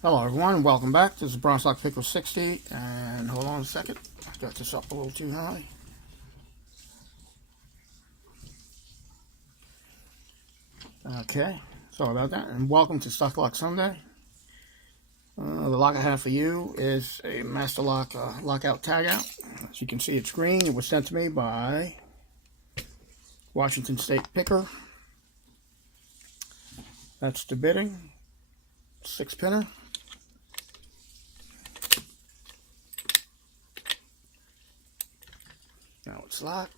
Hello everyone, welcome back. This is Lock Pickle 60, and hold on a second, I got this up a little too high. Okay, sorry about that, and welcome to Stock Lock Sunday. The lock I have for you is a Master Lock lockout tagout. As you can see, it's green. It was sent to me by Washington State Picker. That's the bidding, 6-pinner. Now it's locked.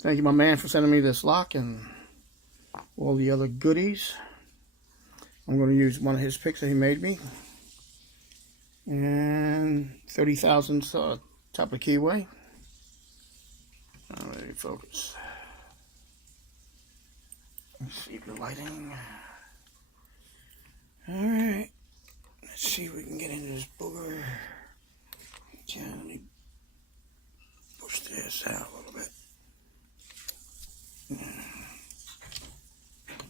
Thank you, my man, for sending me this lock and all the other goodies. I'm going to use one of his picks that he made me. And 30 thousandths top of the keyway. Let me focus. Let's see the lighting. Alright. Let's see if we can get into this booger. Okay, let me push this out a little bit.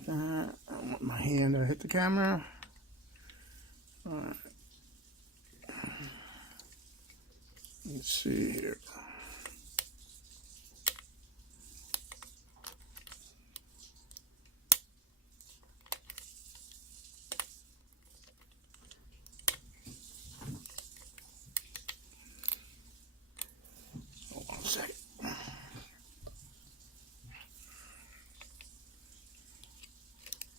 I want my hand to hit the camera. Alright. Let's see here. Hold on a second.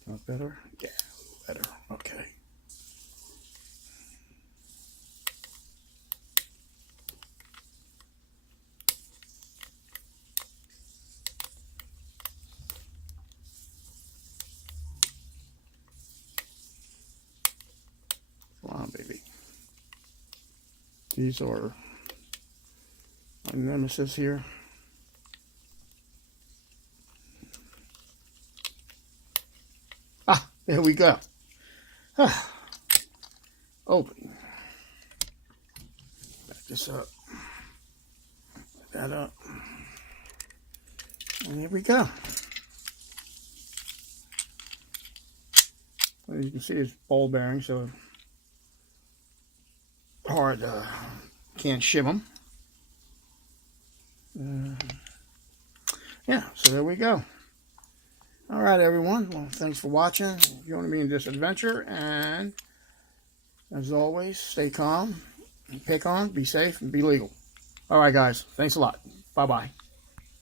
Not better? Yeah, a little better. Okay. Come on, baby. These are my nemesis here. Ah, there we go. Ah. Open. Back this up. Put that up. And here we go. As you can see, it's ball bearing, so hard, can't shim them. Yeah, so there we go. All right, everyone. Well, thanks for watching. Joining me in this adventure, and as always, stay calm, pick on, be safe, and be legal. All right, guys. Thanks a lot. Bye-bye.